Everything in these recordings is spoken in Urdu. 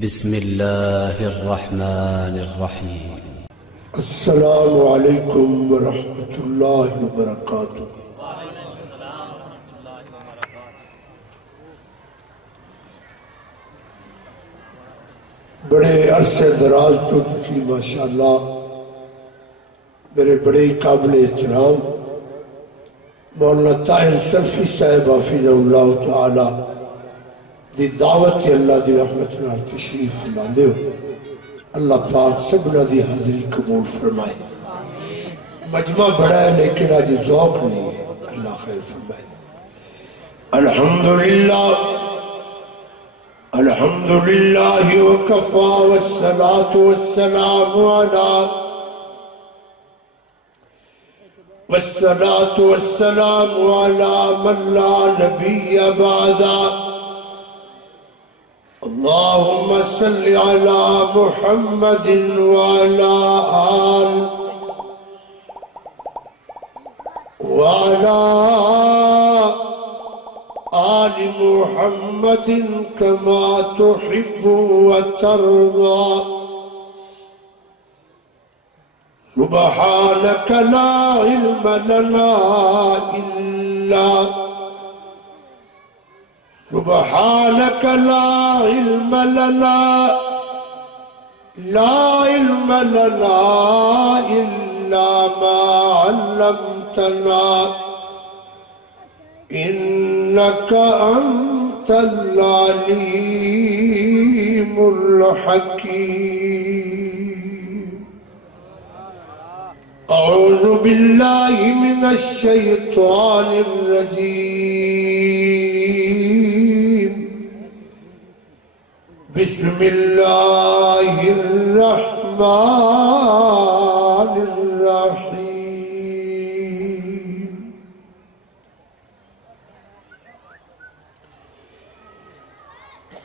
بسم الله الرحمن الرحيم. السلام علیکم ورحمۃ اللہ وبرکاتہ۔ بڑے عرصے دراز تو تسی ماشاءاللہ میرے بڑے قابل احترام مولانا طاہر سلفی صاحب حفظہ اللہ تعالی دی دعوت اللہ دی رحمت نال تشریف لاندے ہو۔ اللہ پاک سبنا دی حاضری قبول فرمائے۔ مجمع بڑا ہے لیکن آج ذوق نہیں ہے، اللہ خیر فرمائے۔ الحمدللہ الحمدللہ وکفا والصلاة والسلام علی من لا نبی بعدا۔ اللہم صل علی محمد وعلی آل محمد کما تحب وترضى۔ سبحانک لا علم لنا إلا سبحانك لا علم لنا إلا ما علمتنا إنك أنت العليم الحكيم۔ أعوذ بالله من الشيطان الرجيم، بسم اللہ الرحمن الرحیم۔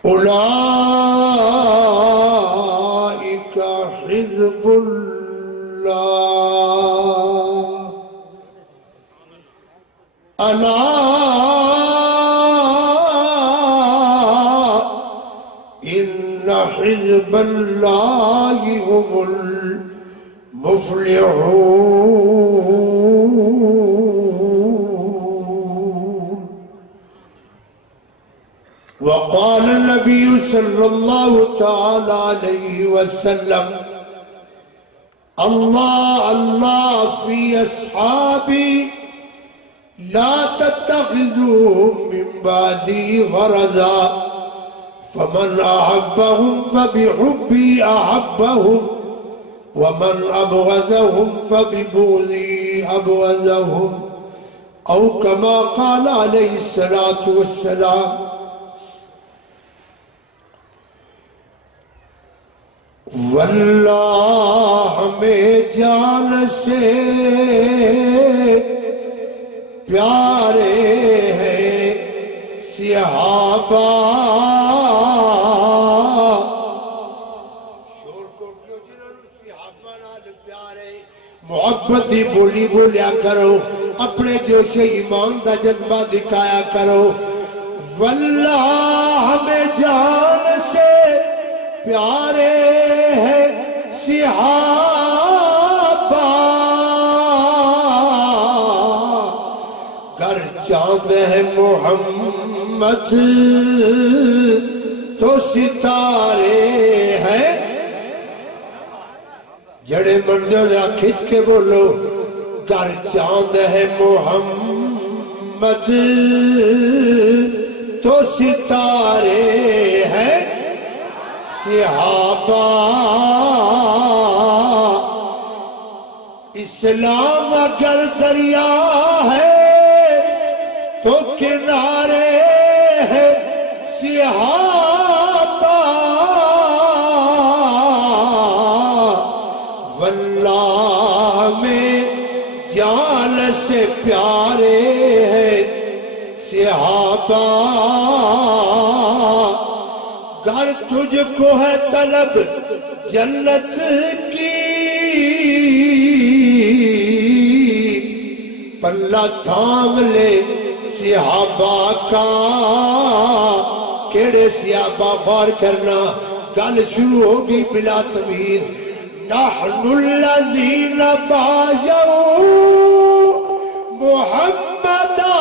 اولئک حزب اللہ، الا حزب اللہ هم المفلحون۔ وقال النبي صلى الله تعالى عليه وسلم الله في أصحابي لا تتخذوهم من بعدي غرضا، فمن أحبهم فبحبي أحبهم، ومن أبغضهم فببغضي أبغضهم، أو كما قال عليه الصلاة والسلام۔ واللہ ہمیں جان سے پیارے ہیں صحابہ، محبت دی بولی بولیا کرو، اپنے جوش ایمان دا جذبہ دکھایا کرو۔ واللہ ہمیں جان سے پیارے ہیں صحابہ، گر چاند ہے محمد تو ستارے ہیں۔ جڑے منظر کھچ کے بولو، گر چاند ہے محمد تو ستارے ہیں صحابہ۔ اسلام اگر دریا ہے تو کنارے ہیں صحابہ۔ واللہ میں جان سے پیارے ہیں صحابہ، گر تجھ کو ہے طلب جنت کی، پلہ تھام لے صحابہ کا، کیڑے صحابہ غور کرنا، گل شروع ہو گئی بلا تمہید نحن الذین بایعوا محمدا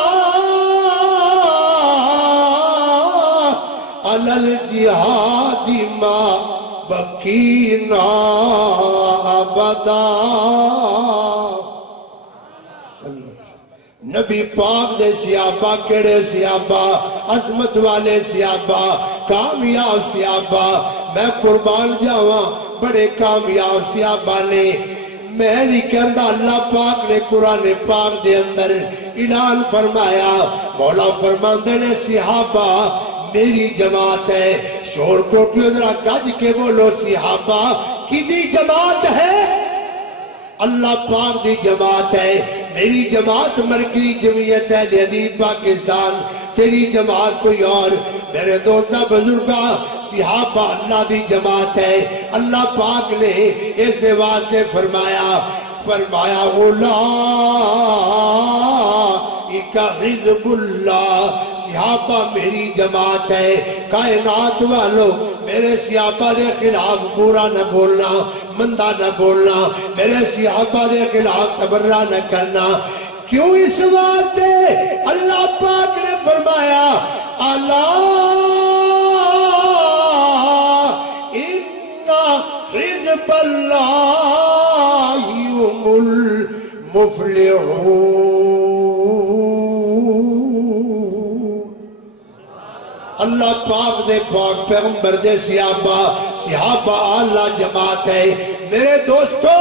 علی الجہاد ما بقینا ابدا نبی پاک دے صحابہ کیڑے صحابہ عظمت والے صحابہ کامیاب صحابہ میں قربان جاواں بڑے کامیاب صحابہ نے میں نہیں کہندا اللہ پاک نے قرآن پاک دے اندر اعلان فرمایا مولا فرماندے نے صحابہ میری جماعت ہے شور کوٹیو ذرا گج کے بولو صحابہ کدی جماعت ہے اللہ پاک دی جماعت ہے میری جماعت مرکزی جمعیت ہے حدیث پاکستان تیری جماعت کوئی اور میرے دوستہ بزرگا صحابہ اللہ دی جماعت ہے اللہ پاک نے اس واسطے فرمایا اولئک حزب اللہ صحابہ میری جماعت ہے کائنات والو میرے صحابہ دے خلاف برا نہ بولنا مندہ نہ بولنا میرے صحابہ دے خلاف تبرہ نہ کرنا کیوں اس واسطے اللہ پاک نے فرمایا اللہ ان حزب اللہ هم المفلحون اللہ پاک دے پاک پیغمبر دے صحابہ اللہ جماعت ہے میرے دوستو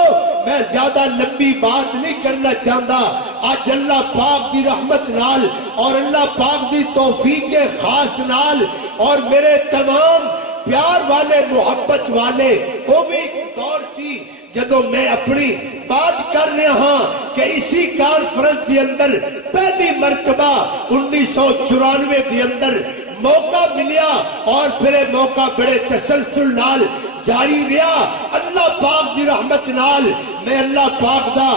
میں زیادہ لمبی بات نہیں کرنا چاہتا آج اللہ پاک دی رحمت نال اور اللہ پاک دی توفیق خاص نال اور میرے تمام پیار والے محبت والے وہ بھی دور سی جدو میں اپنی بات کر رہا ہاں کہ اسی کانفرنس دی اندر پہلی مرتبہ 1994 دی اندر موقع ملیا اور پھر موقع بڑے تسلسل نال جاری رہا اللہ پاک دی رحمت نال میں اللہ پاک دا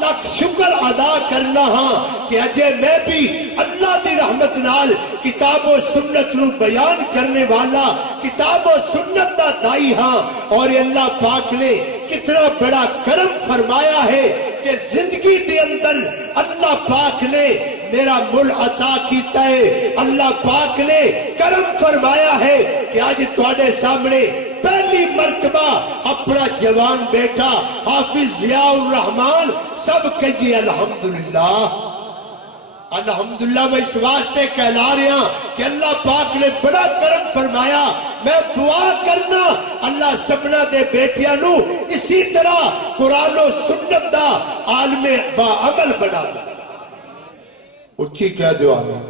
لاکھ شکر ادا کرنا ہاں کہ اجے میں بھی اللہ دی رحمت نال کتاب و سنت نو بیان کرنے والا کتاب و سنت دا دائی ہاں اور اللہ پاک نے کتنا بڑا کرم فرمایا ہے کہ زندگی دے اندر اللہ پاک نے میرا مل عطا کیتا ہے اللہ پاک نے کرم فرمایا ہے کہ آج تواڈے سامنے پہلی مرتبہ اپنا جوان بیٹا حافظ ضیاء الرحمن سب کہیے الحمدللہ الحمدللہ میں اس واسطے کہلا رہا ہوں کہ اللہ پاک نے بڑا کرم فرمایا میں دعا کرنا اللہ سبنا دے بیٹیاں نو اسی طرح قرآن و سنت دا عالم با عمل بنا دا اچھی کیا دعا میں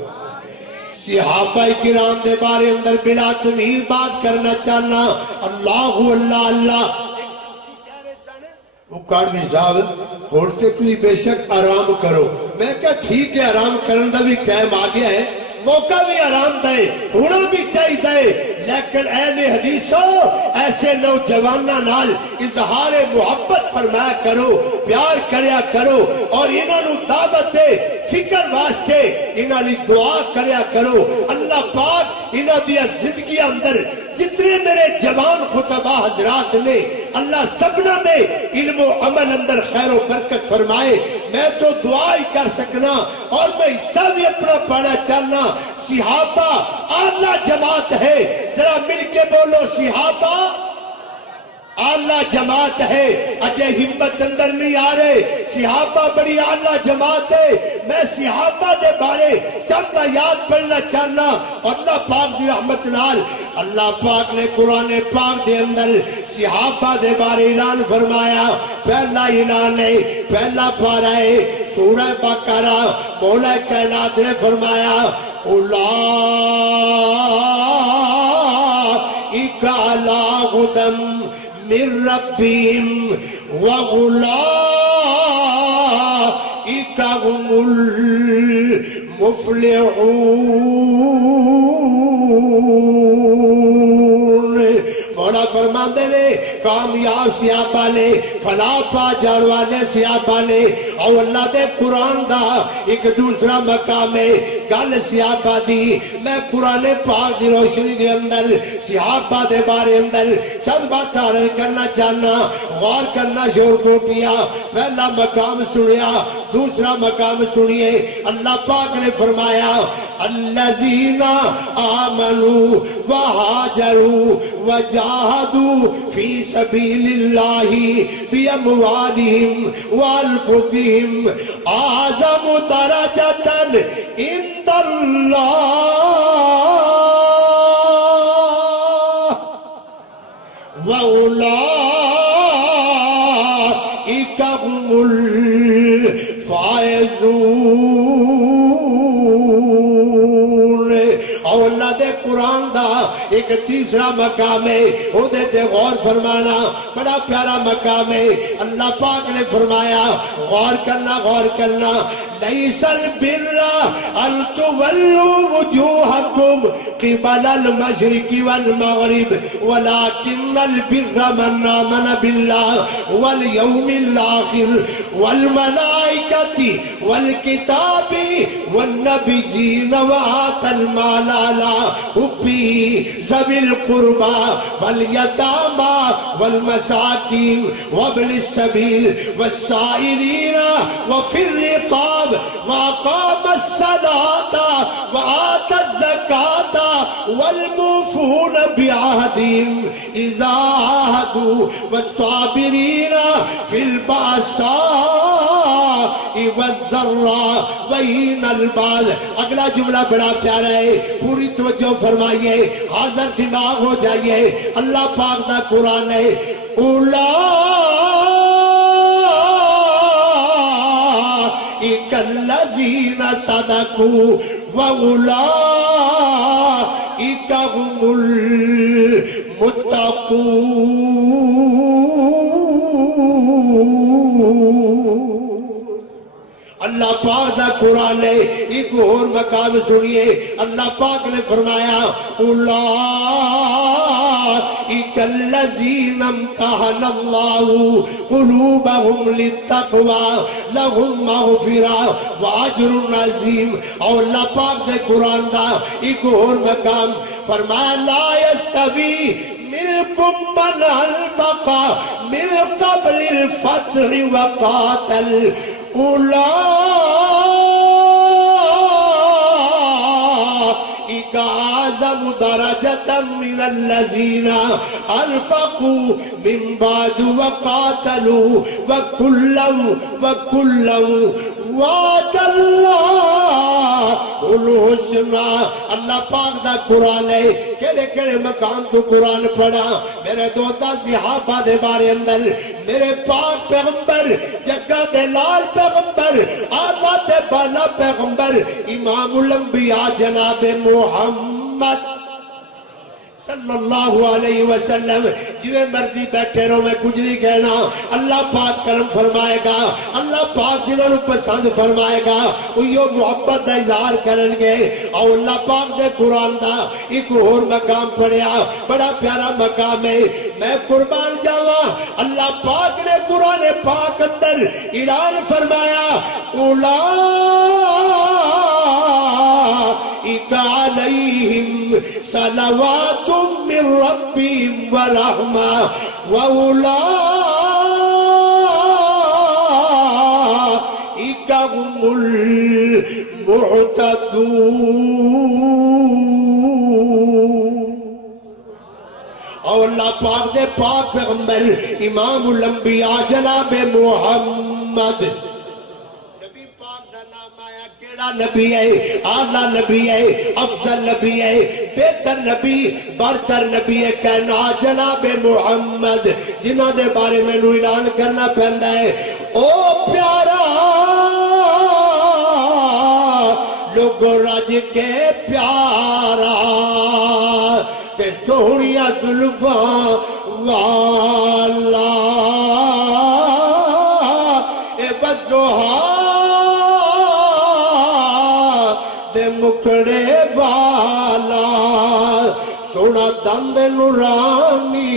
صحابہ کرام دے بارے اندر بلا تمہید بات کرنا چاہنا اللہ اللہ اللہ وہ کاروی صاحب ہوڑتے کوئی بے شک آرام کرو میں کہا ٹھیک ہے آرام کرنے دا بھی ٹائم آ گیا ہے موقع بھی آرام دے ہونا بھی چاہی دے لیکن اہل حدیثوں ایسے نوجوانہ نال اظہار محبت فرمایا کرو پیار کریا کرو اور انہوں نے دعوت فکر واسطے انہوں نے دعا کریا کرو اللہ پاک انہوں نے زندگی اندر جتنے میرے جوان خطبہ حضرات نے اللہ سبنا دے علم و عمل اندر خیر و برکت فرمائے میں تو دعا ہی کر سکنا اور میں حصہ بھی اپنا پانا چاہنا صحابہ اعلیٰ جماعت ہے ذرا مل کے بولو صحابہ اعلیٰ جماعت ہے اجے ہمت اندر نہیں آ رہے صحابہ بڑی اعلیٰ جماعت ہے میں صحابہ دے بارے چند یاد پڑھنا چاہنا اللہ پاک دی رحمت نال اللہ پاک نے قرآن پاک دے اندر صحابہ دے بارے اعلان فرمایا پہلا اعلان ہے پہلا پارہ ہے سورہ بقرہ مولا کائنات نے فرمایا اولئک علی ھدی من ربهم وأولئك هم المفلحون مولا فرماندے نے کامیاب صحابہ نے فلاح پا جان والے صحابہ نے اور اللہ دے قرآن دا ایک دوسرا مقام ہے گل صحابہ دی میں قرآن پاک دی روشنی دے اندر صحابہ دے بارے اندر چند بات عرض کرنا چاہنا غور کرنا شروع کو کیا پہلا مقام سنیا دوسرا مقام سنیے اللہ پاک نے فرمایا الذین آمنوا وہاجروا وجاہدوا فی سبیل اللہ باموالہم وانفسہم اعظم درجۃ عند اللہ وَأُولَئِكَ هُمُ الْفَائِزُونَ اور اللہ دے قرآن دا ایک تیسرا مقام ہے او دے تے غور فرمانا بڑا پیارا مقام ہے اللہ پاک نے فرمایا غور کرنا لَيْسَ الْبِرَّ أَن تُوَلُّوا وُجُوهَكُمْ قِبَلَ الْمَشْرِقِ وَالْمَغْرِبِ وَلَكِنَّ الْبِرَّ مَنْ آمَنَ بِاللَّهِ وَالْيَوْمِ الْآخِرِ وَالْمَلَائِكَةِ وَالْكِتَابِ وَالنَّبِيِّينَ وَآتَى الْمَالَ عَلَى حُبِّهِ ذَوِي الْقُرْبَى وَالْيَتَامَى وَالْمَسَاكِينِ وَابْنِ السَّبِيلِ وَالسَّائِلِينَ وَفِي الرِّقَابِ وَأَقَامَ الصَّلَاةَ وَآتَى الزَّكَاةَ وَالْمُوفُونَ بِعَهْدِهِمْ إِذَا عَاهَدُوا وَالصَّابِرِينَ فِي الْبَأْسَاءِ وَالضَّرَّاءِ وَحِينَ الْبَأْسِ اگلا جملہ بڑا پیارا ہے پوری توجہ فرمائیے حاضر دماغ ہو جائیے اللہ پاک دا قرآن ہے أولئك الذين صدقوا وأولئك هم المتقون اللہ پاک دا قرآن ہے ایک اور مقام سنیے اللہ پاک نے فرمایا اولئک الذین امتحن اللہ قلوبہم للتقوی لہم مغفرہ واجر عظیم اور اللہ پاک دے قرآن دا ایک اور مقام فرمایا لا یستوی منکم من انفق من قبل الفتح وقاتل أولئك أعظم درجة من الذين أنفقوا من بعد وقاتلوا وكلا وعد الله الحسنى اللہ پاک دا قرآن ہے کڑے مقام تو قرآن پڑھا میرے دوتا صحابہ دے بارے اندر میرے پاک پیغمبر جگہ دے لال پیغمبر آلہ تے بالا پیغمبر امام الانبیاء جناب محمد صلی اللہ علیہ وسلم جوے مرضی بیٹھے رہو میں کچھ نہیں کہنا اللہ پاک کرم فرمائے گا اللہ پاک جنہوں نے پسند فرمائے گا وہ محبت دا اظہار کرن گے اور اللہ پاک دے قرآن دا ایک اور مقام پڑھیا بڑا پیارا مقام ہے میں قربان جاوا اللہ پاک نے قرآن پاک اندر اعلان فرمایا أولئك عليهم صلوات من ربهم ورحمة وأولئك هم المعتدون اور اللہ پاک دے پاک پیغمبر امام الانبیاء جناب محمد نبی ہے اعلیٰ نبی ہے افضل نبی ہے بہتر نبی برتر نبی ہے کہنا جناب محمد جنہاں دے بارے میں نو اعلان کرنا پہندا ہے او پیارا لوگو رج کے پیارا تے سوڑیا زلفاں والا اے بدوہا مکڑے والا سونا دند نورانی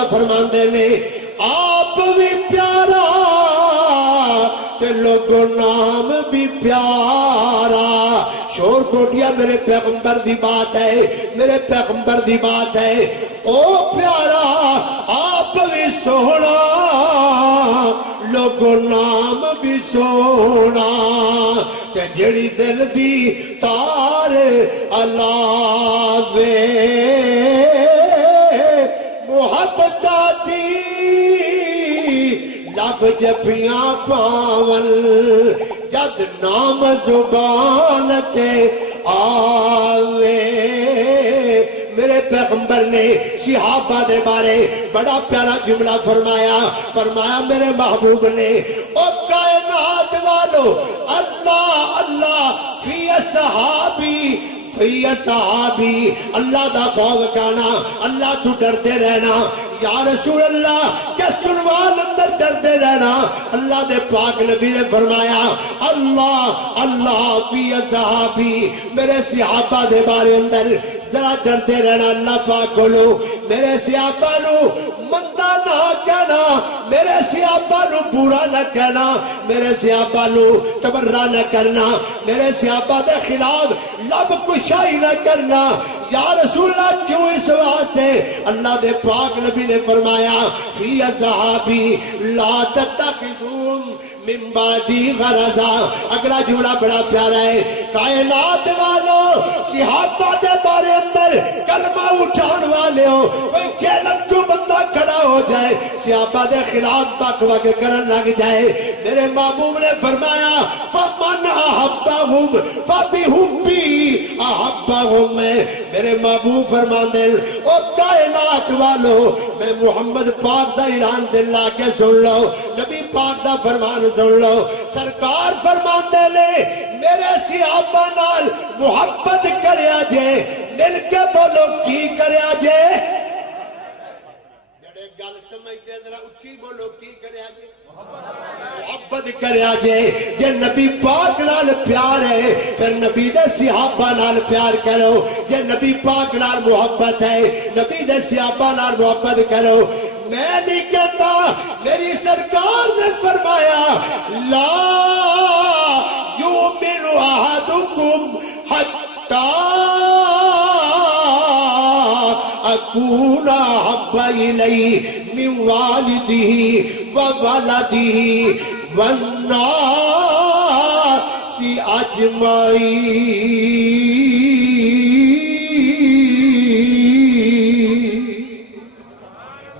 مولا فرماندے نے آپ بھی پیارا تے لوگوں نام بھی پیارا. شور کوٹیا میرے پیغمبر دی بات ہے, میرے پیغمبر دی بات ہے. او پیارا آپ بھی سونا لوگوں نام بھی سونا. تے جڑی دل دی تار علاوے محبت دی لب جفیاں پاون جد نام زبان تے آوے. میرے پیغمبر نے صحابہ دے بارے بڑا پیارا جملہ فرمایا. فرمایا میرے محبوب نے او کائنات والو اللہ اللہ فی صحابی فی صحابی, اللہ دا خوف کانا, اللہ تو ڈرتے رہنا. یا رسول اللہ کیا سنوال اندر ڈرتے رہنا. اللہ دے پاک نبی نے فرمایا اللہ اللہ فی صحابی, میرے صحابہ دے بارے اندر ذرا ڈرتے رہنا. اللہ پاک بولو میرے صحابہ نو مندہ نہ کہنا, میرے صحابہ نو برا نہ کہنا, میرے صحابہ نو تبرہ نہ کرنا, میرے صحابہ دے خلاف لب کشائی نہ کرنا. یا رسول اللہ کیوں اس واسطے؟ اللہ دے پاک نبی نے فرمایا فی صحابی لا تتخذون من بعدی غرضا. اگلا جملہ بڑا پیارا ہے. کائنات والو صحابہ دے بارے اندر کلمہ اٹھان والے ہو, کوئی کیلم تو بندہ کھڑا ہو جائے صحابہ دے خلاف بک بک کرن لگ جائے. میرے محبوب نے فرمایا فمن احبہم فبحبی احبہم. میرے محبوب فرماندے او کائنات والو میں محمد پاک دا اعلان دل لا کے سن لو, نبی پاک دا فرمان سن لو. سرکار فرماندے نے میرے صحابہ نال محبت کریا جے, مل کے بولو کی کریا جے. جڑے گل سمجھتے ذرا اچھی بولو کی کریا جے, محبت کریا جے. جے نبی پاک نال پیار ہے پھر نبی دے صحابہ نال پیار کرو. جے نبی پاک نال محبت ہے نبی دے صحابہ نال محبت کرو. میں نہیں کہتا, میری سرکار نے فرمایا لا یؤمن احدکم حتی اکون احب الیہ من والدہ وولدہ والناس اجمعین.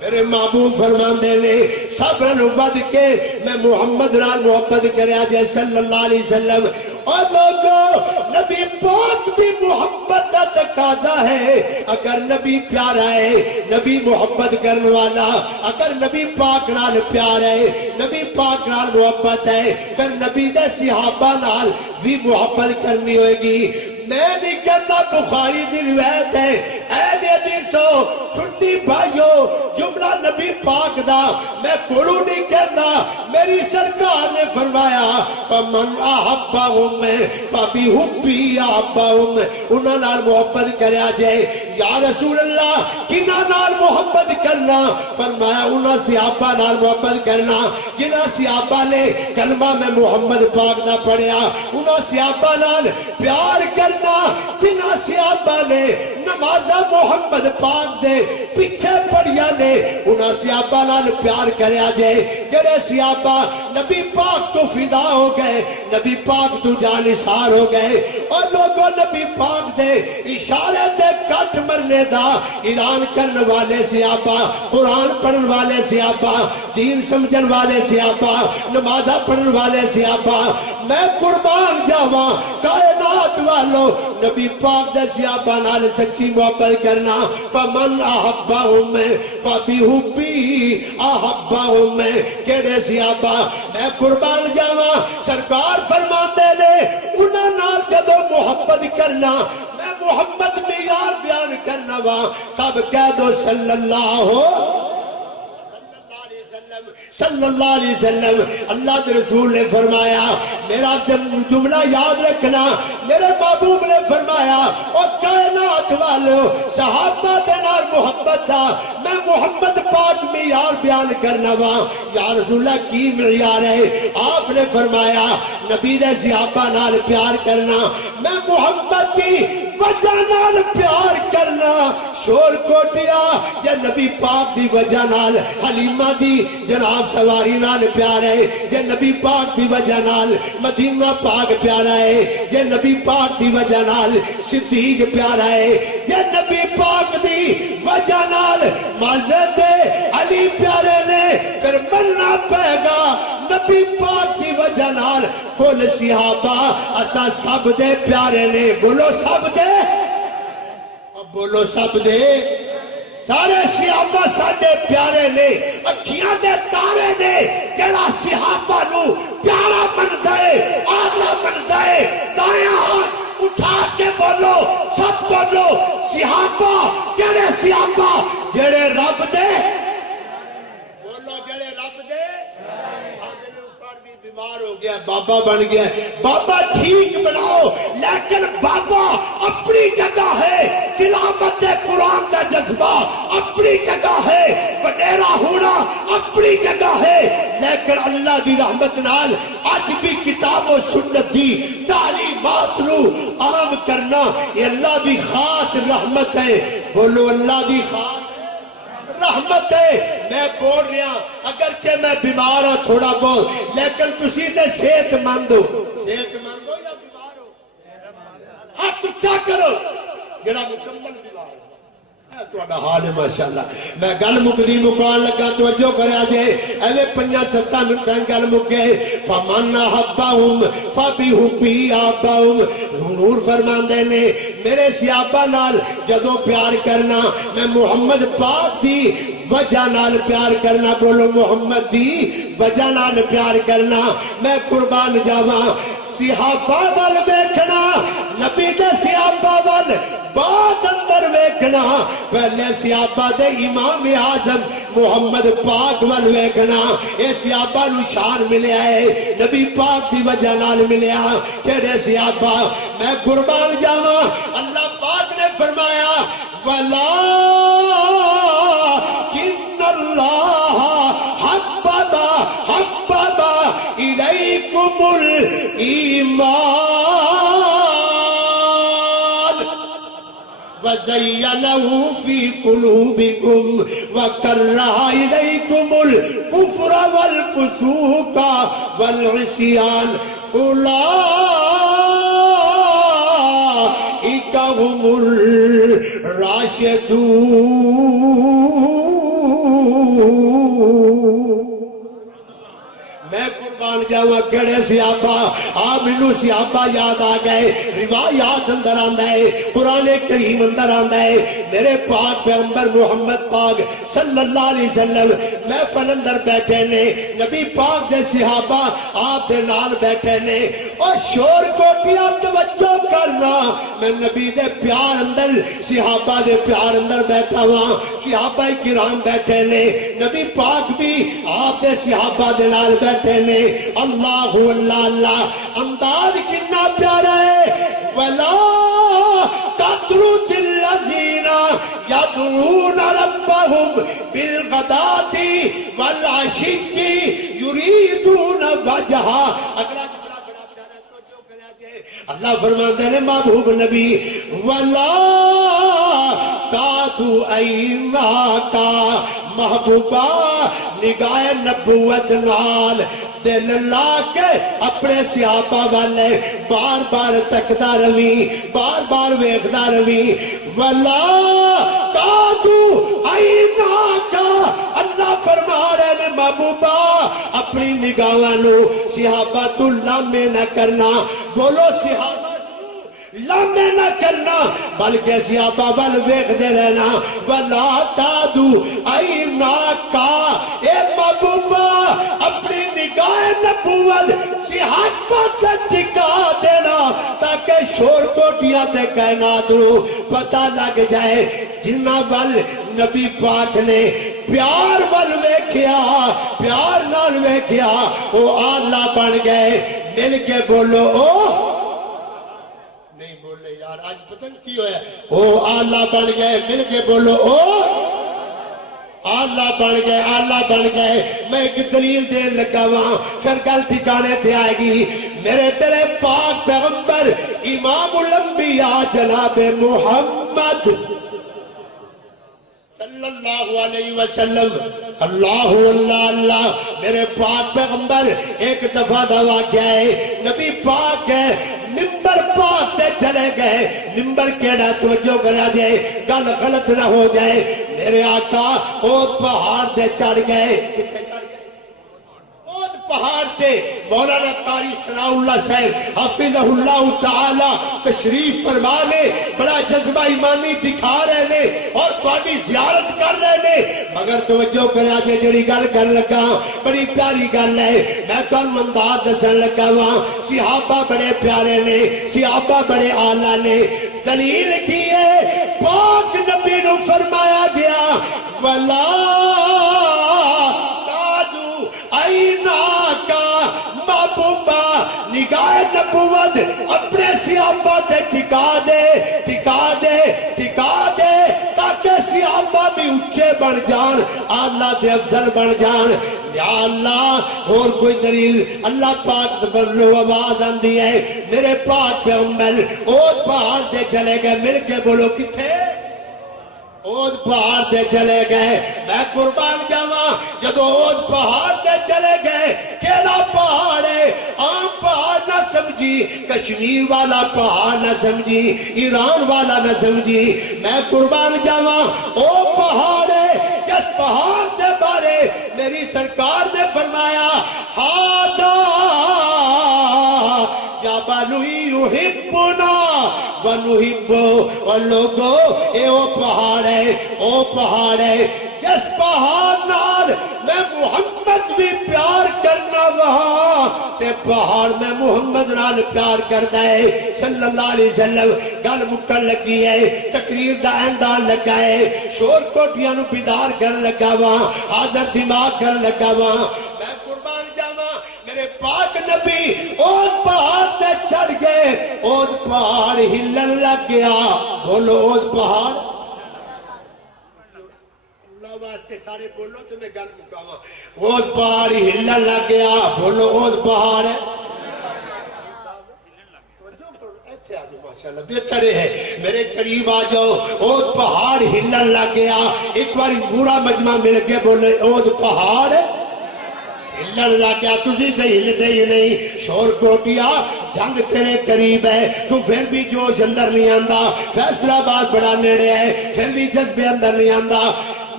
میرے محبوب فرماندے نے صبر نو ود کے میں محمد نال محبت کریا جے صلی اللہ علیہ وسلم. اور لوگوں نبی پاک دی محبت دا تقاضا ہے. اگر نبی پیارا ہے, نبی محبت کرنے والا, اگر نبی پاک نال پیار ہے, نبی پاک نال محبت ہے, پھر نبی دے صحابہ نال بھی محبت کرنی ہوئے گی. میں نہیں کہتا بخاری دی روایت ہے, اہل حدیثو سنی بھائیو جملہ نبی پاک دا میں کلو نہیں کہتا. میری سرکار نے فرمایا فمن احبہم فبحبی احبہم, انہاں نال محبت کریا جائے. یا رسول اللہ کنہ نال محبت کرنا؟ فرمایا انہاں صحابہ نال محبت کرنا جنہاں صحابہ نے کلمہ میں محمد پاک دا پڑھیا. انہاں صحابہ نال پیار کرنا جنہاں صحابہ نے نمازہ محمد پاک دے پیچھے پڑھیا نے. انہاں صحابہ نال پیار کریا جائے جڑے صحابہ نبی پاک تو فدا ہو گئے, نبی پاک تو جانثار ہو گئے. اور لوگوں نبی پاک دے اشارے تے کٹ مرنے دا اعلان کرنے والے صحابہ, قرآن پڑھن والے صحابہ, دین سمجھن والے صحابہ, نمازہ پڑھن والے صحابہ. میں قربان جاواں کائنات والو نبی پاک دے صحابہ نال سچی محبت کرنا. فمن احبہم فبحبی احبہم. کیڑے صحابہ؟ میں قربان جاواں سرکار فرماتے نے انہاں نال جدو محبت کرنا, میں محمد معیار بیان کرنا وا, سب کہہ دو صلی اللہ علیہ وسلم. صلی اللہ علیہ وسلم اللہ کے رسول نے فرمایا میرا جملہ یاد رکھنا میرے محبوب نے فرمایا اور کائنات والو صحابہ دے نال محبت تھا میں محمد پاک معیار بیان کرنا وا یا رسول اللہ کی معیار ہے آپ نے فرمایا نبی دے صحابہ نال پیار کرنا میں محمد کی وجہ نال پیار کرنا شور کوٹیا یا نبی پاک دی وجہ نال حلیمہ دی جناب سواری نال پیار ہے یا نبی پاک دی وجہ نال مدینہ پاک پیارا ہے یا نبی پاک دی وجہ نال صدیق پیارا ہے یا نبی پاک دی وجہ نال معزز علی پیارے نے پھر مننا پائے گا نبی پاک دی وجہ نال کل صحابہ اسا سب دے پیارے نے بولو سب دے بولو سب دے سارے صحابہ ساڈے پیارے نے اکھیاں دے تارے نے جڑا صحابہ نو پیارا بندا ہے آگلا بندا ہے دایاں ہاتھ اٹھا کے بولو سب بولو صحابہ جڑے صحابہ جڑے رب دے بولو جڑے رب دے بیمار ہو گیا بابا بن گیا بابا ٹھیک بناؤ لیکن بابا اپنی جگہ ہے تلاوت قرآن کا جذبہ اپنی جگہ ہے وڈیرا ہونا اپنی جگہ ہے لیکن اللہ دی رحمت نال آج بھی کتاب و سنت دی تعلیمات نو عام کرنا یہ اللہ دی خاص رحمت ہے بولو اللہ دی خاص رحمت ہے میں بول رہا اگرچہ میں بیمار ہوں تھوڑا بہت لیکن تسی تے صحت مند ہو یا بیمار ہو ہاتھ اچھا کرو جڑا مکمل بیمار ہو تھوڑا حال ہے ماشاءاللہ میں گل مکدی مکان لگا توجہ کرا دے ایویں 5-7 منٹ گل مک گئے فمن حبہم فبحبی آبہم نور فرماندے نے میرے صحابہ نال جدوں پیار کرنا میں محمد پاک دی وجہ نال پیار کرنا بولو محمد دی وجہ نال پیار کرنا میں قربان جاواں صحابہ وال ویکھنا نبی دے صحابہ وال بعد اندر ویکھنا پہلے صحابہ دے امام اعظم محمد پاک وال ویکھنا اے صحابہ نو شان ملیا ہے نبی پاک دی وجہ نال ملیا کیڑے صحابہ میں قربان جاواں اللہ پاک نے فرمایا ولا ان اللہ حبب الیکم الایمان وَزَيَّنَهُ فِي قُلُوبِكُمْ وَكَرَّهَ إِلَيْكُمُ الْكُفْرَ وَالْفُسُوقَ وَالْعِصْيَانَ أُولَئِكَ هُمُ الرَّاشِدُونَ میں قربان جاؤں گڑے صحابہ آمینو صحابہ یاد آ گئے روایات اندر آندہ ہے قرآن کریم اندر آندہ ہے میرے پاک پیغمبر محمد پاک صلی اللہ علیہ وسلم محفل اندر بیٹھے نے نبی پاک دے صحابہ آپ دے نال بیٹھے نے اور شور کو پیا توجہ کرنا میں نبی دے پیار اندر صحابہ دے پیار اندر بیٹھا ہوا صحابہ کرام بیٹھے نے نبی پاک بھی آپ دے صحابہ دے نال بیٹھے نے اللہ اللہ اللہ انداز کتنا پیارا ہے وَلَا تَطْرُدِ الَّذِينَ يَدْعُونَ رَبَّهُمْ بِالْغَدَاةِ وَالْعَشِيِّ يُرِيدُونَ وَجْهَهُ اگلا اللہ فرماتے ہیں محبوب نبی وَلَا تَعْدُ عَيْنَاكَ محبوبہ نگاہ نبوت نال دل لا کے اپنے صحابہ والے بار بار تکتا روی بار بار ویکھدا روی وَلَا تَعْدُ عَيْنَاكَ اللہ فرما رہے ہیں محبوبہ اپنی نگاہوں صحابہ تو لامے نہ کرنا بولو صحابہ لامے نہ کرنا بلکہ صحابہ وال ویکھدے رہنا وَلَا تَعْدُ عَيْنَاكَ اے محبوبہ اپنی نگاہ نبوت صحابہ سے ٹکا دینا تاکہ شور کوٹیاں تے کائنات نو پتہ لگ جائے جنہ وال نبی پاک نے پیار ول ویکھیا پیار نال ویکھیا او آلہ بن گئے مل کے بولو او نہیں بولے یار آج پتہ نہیں کی ہویا او آلہ بن گئے مل کے بولو او آلہ بن گئے میں ایک دلیل دین لگا وہاں پھر گل ٹھکانے تے آئے گی میرے تیرے پاک پیغمبر امام الانبیاء جناب محمد صلی اللہ علیہ وسلم اللہ میرے پاک پیغمبر ایک دفعہ دعا کیا ہے نبی پاک ہے ممبر پاک تے چلے گئے ممبر کیڑا توجہ کرا جائے گل غلط نہ ہو جائے میرے آقا اور پہاڑ تے چڑھ گئے پہاڑ تے مولانا قاری ثناء اللہ صاحب حافظہ اللہ تعالی تشریف فرما لے بڑا جذبہ ایمانی دکھا رہے نے اور پاڑی زیارت کر رہے نے مگر توجہ کرا جے جڑی گل کر لگا بڑی پیاری گل ہے میں تو انداز دسن لگا وہاں صحابہ بڑے پیارے نے صحابہ بڑے اعلیٰ نے دلیل کی ہے پاک نبی نو فرمایا گیا وَلَا محبوبہ نگاہ نبوت اپنے صحابہ تے ٹکا دے تاکہ صحابہ بھی اچھے بن جان آلہ دے افضل بن جان یا اللہ اور کوئی دلیل اللہ پاک بلو آواز آندی ہے میرے پاک پیغمبر اور پہاڑ دے چلے گئے مل کے بولو کتھے اوج پہاڑ دے چلے گئے میں قربان جاواں جدو اوج پہاڑ دے چلے گئے کیڑا پہاڑ ہے عام پہاڑ نہ سمجھی کشمیر والا پہاڑ نہ سمجھی ایران والا نہ سمجھی میں قربان جاواں او پہاڑ ہے جس پہاڑ دے بارے میری سرکار نے فرمایا ہاذا جبل یحبنا ونحب اور لوگو اے او پہاڑ ہے جس پہاڑ نال میں محمد بھی پیار کرنا وہاں تے پہاڑ میں محمد نال پیار کرتا ہے صلی اللہ علیہ وسلم گل مکن لگی ہے تقریر دا اندان لگا ہے شور کوٹیاں نو بیدار کرن لگا وہاں حاضر دماغ کرن لگا وہاں میں قربان جاواں میرے پاک نبی اور پہاڑ تے چڑھ گئے اور پہاڑ ہلن لگ گیا بولو اور پہاڑ اللہ واسطے سارے بولو تو میں گل مکاواں اور پہاڑ ہلن لگ گیا بولو اور پہاڑ ماشاءاللہ بہتر ہے میرے قریب آ جاؤ اور پہاڑ ہلن لگ گیا ایک بار پورا مجمع مل کے بولے اور پہاڑ ہلن لگ گیا تجھے ہلتے ہی نہیں شور کوٹیا جنگ تیرے قریب ہے تو پھر بھی جوش اندر نہیں آندا فیصلہ آباد بڑا نیڑے ہے پھر بھی جذبے اندر نہیں آندا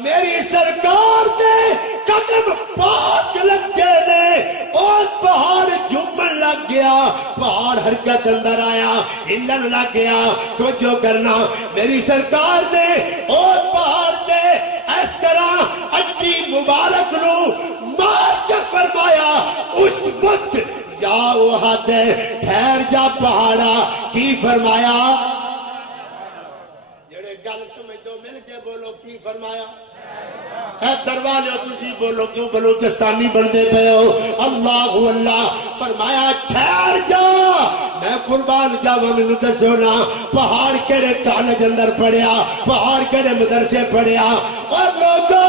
میری سرکار دے قدم پاک لگ گئے نے اور پہاڑ جھومن لگ گیا پہاڑ حرکت اندر آیا ہلن لگ گیا توجہ کرنا میری سرکار دے اور پہاڑ دے اس طرح اٹھی مبارک نو مار کے فرمایا اس وقت یا احد ٹھہر جا پہاڑا کی فرمایا جڑے گل سمجھو مل کے بولو کی فرمایا اے دروالے تجھی بولو کیوں بلوچستانی بندے پہ ہو اللہ فرمایا ٹھہر جا میں قربان جاواں مینوں دسو نا پہاڑ کیڑے کالج اندر پڑھیا پہاڑ کیڑے مدرسے پڑھیا اور لوگوں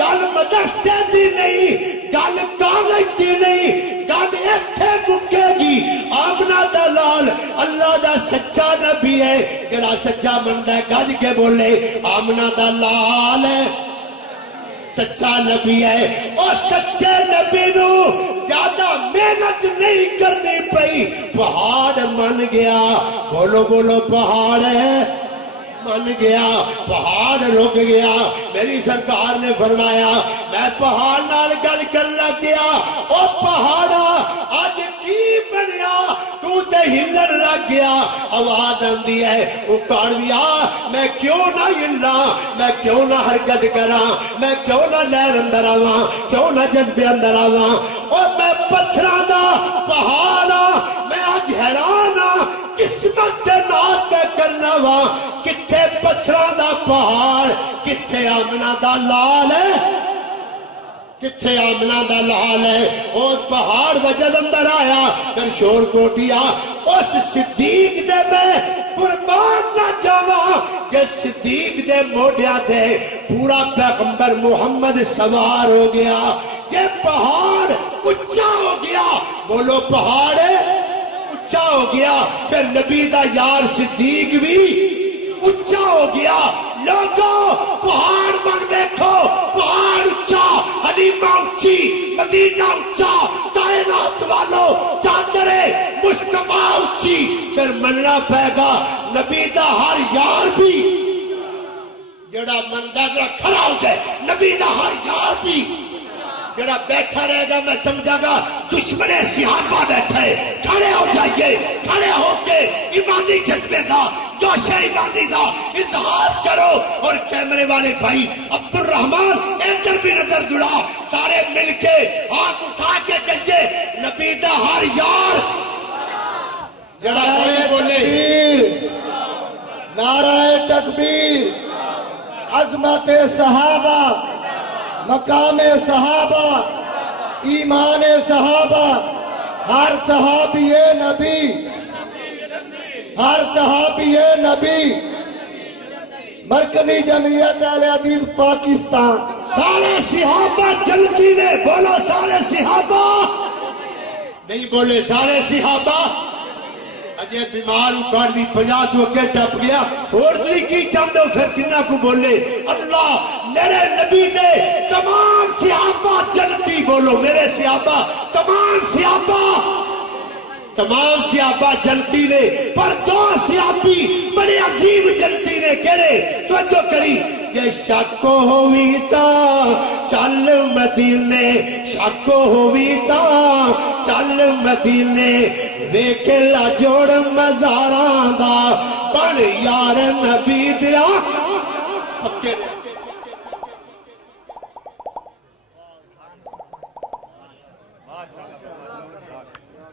گل مدرسے دی نہیں گل کالج دی نہیں گل ایتھے مکے گی آمنہ دا لال اللہ دا سچا نبی ہے جڑا سچا بندہ ہے گج کے بولے آمنہ دا لال ہے سچا نبی ہے اور سچے نبی نو زیادہ محنت نہیں کرنی پئی پہاڑ من گیا بولو بولو پہاڑ ہے من گیا پہاڑ رک گیا میری سرکار نے فرمایا میں پہاڑ نال گل کر لگ گیا او پہاڑا آج کی بنیا تو تے ہلن لگ گیا آواز آندی ہے اکاڑویا میں کیوں نہ ہلا میں کیوں نہ حرکت کراں میں کیوں نہ لہر اندر آواں کیوں نہ جذبے اندر آواں اور میں پتھراں دا پہاڑا میں آج حیران ہاں قسمت دے نال میں کرنا وا کتھے پتھراں دا پہاڑ کتھے آمنہ دا لال ہے کتھے آمنہ دا لال ہے اور پہاڑ وجد اندر آیا پھر شور کوٹیا اس صدیق دے میں قربان نہ جاواں کہ صدیق دے موڈیا تھے پورا پیغمبر محمد سوار ہو گیا یہ پہاڑ اچھا ہو گیا بولو پہاڑ اچھا ہو گیا پھر نبی دا یار صدیق بھی اچھا ہو گیا لوگوں پہاڑ بن بیٹھو پہاڑ اچھا حلیمہ اچھی مدینہ اچھا کائنات والو چادرے مصطفیٰ اچھی پھر مننا پہ گا نبی دا ہر یار بھی جڑا مندہ جڑا کھڑا ہو گئے نبی دا ہر یار بھی جڑا بیٹھا رہے گا میں سمجھا گا دشمن صحابہ بیٹھے کھڑے ہو جائیے کھڑے ہو کے ایمانی جذبے دا جوش ایمانی دا اظہار کرو اور کیمرے والے بھائی عبد الرحمن ادھر بھی نظر جڑا سارے مل کے ہاتھ اٹھا کے کہیے نبی دا ہر یار جڑا کوئی بولے نعرہ تکبیر عظمت صحابہ مقام صحابہ ایمان صحابہ ہر صحابی نبی ہر صحابی نبی مرکزی جمعیت اہل حدیث پاکستان سارے صحابہ جلتی نے بولو سارے صحابہ نہیں بولے سارے صحابہ اجے بیمار اکھاڑ دی 50 تو اگے ٹپ گیا اور دی کی چاہتے ہو پھر کنہ کو بولے اللہ میرے نبی دے تمام صحابہ جنتی بولو میرے صحابہ تمام صحابہ جنتی نے پر دو صحابی بڑے عظیم جنتی نے کہنے توجہ کری یہ شکو ہوئی تا چل مدینے شکو ہوئی تا چل مدینے ویکھلا جوڑ مزاراں دا بن یار نبی دیا پکے